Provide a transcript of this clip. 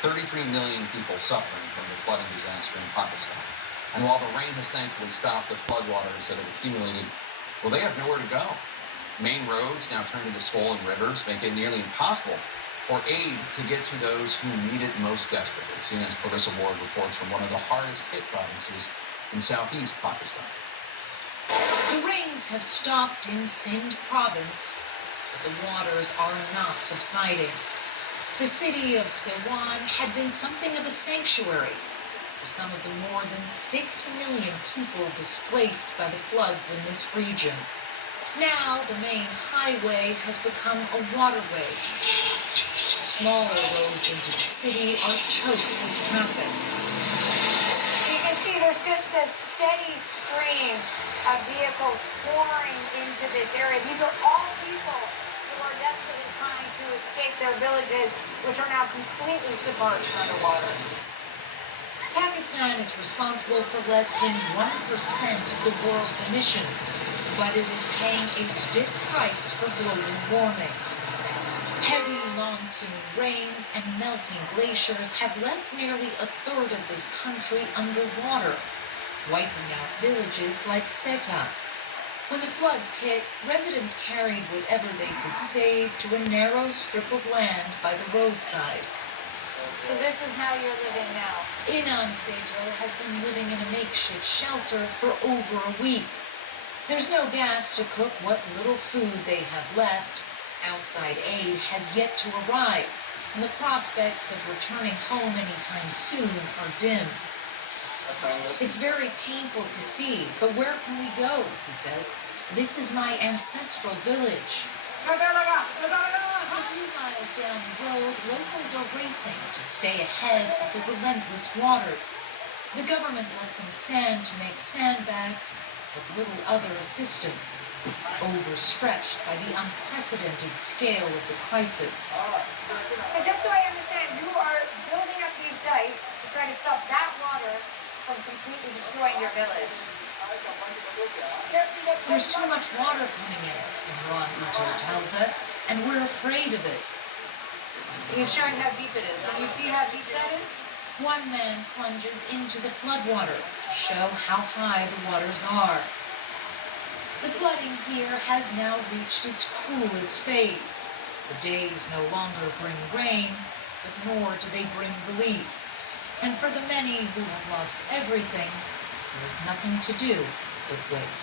33 million people suffering from the flooding disaster in Pakistan. And while the rain has thankfully stopped, the floodwaters that have accumulated, well, they have nowhere to go. Main roads now turned into swollen rivers make it nearly impossible for aid to get to those who need it most desperately. CNN's Clarissa Ward reports from one of the hardest hit provinces in southeast Pakistan. The rains have stopped in Sindh province, but the waters are not subsiding. The city of Siwan had been something of a sanctuary for some of the more than 6 million people displaced by the floods in this region. Now the main highway has become a waterway. Smaller roads into the city are choked with traffic. You can see there's just a steady stream of vehicles pouring into this area. These are all people who are desperately trying to escape their villages, which are now completely submerged underwater. Pakistan is responsible for less than 1% of the world's emissions, but it is paying a stiff price for global warming. Heavy monsoon rains and melting glaciers have left nearly a third of this country underwater, wiping out villages like Seta. When the floods hit, residents carried whatever they could save to a narrow strip of land by the roadside. So this is how you're living now. Inam Sejal has been living in a makeshift shelter for over a week. There's no gas to cook what little food they have left. Outside aid has yet to arrive, and the prospects of returning home anytime soon are dim. It's very painful to see, but where can we go, he says. This is my ancestral village. A few miles down the road, locals are racing to stay ahead of the relentless waters. The government let them sand to make sandbags, but little other assistance, overstretched by the unprecedented scale of the crisis. So just so I understand, you are building up these dikes to try to stop that water from completely destroying your village. There's too much water coming in, Imran Bhutto tells us, and we're afraid of it. He's showing how deep it is. Can you see how deep that is? One man plunges into the floodwater to show how high the waters are. The flooding here has now reached its cruelest phase. The days no longer bring rain, but nor do they bring relief. And for the many who have lost everything, there is nothing to do but wait.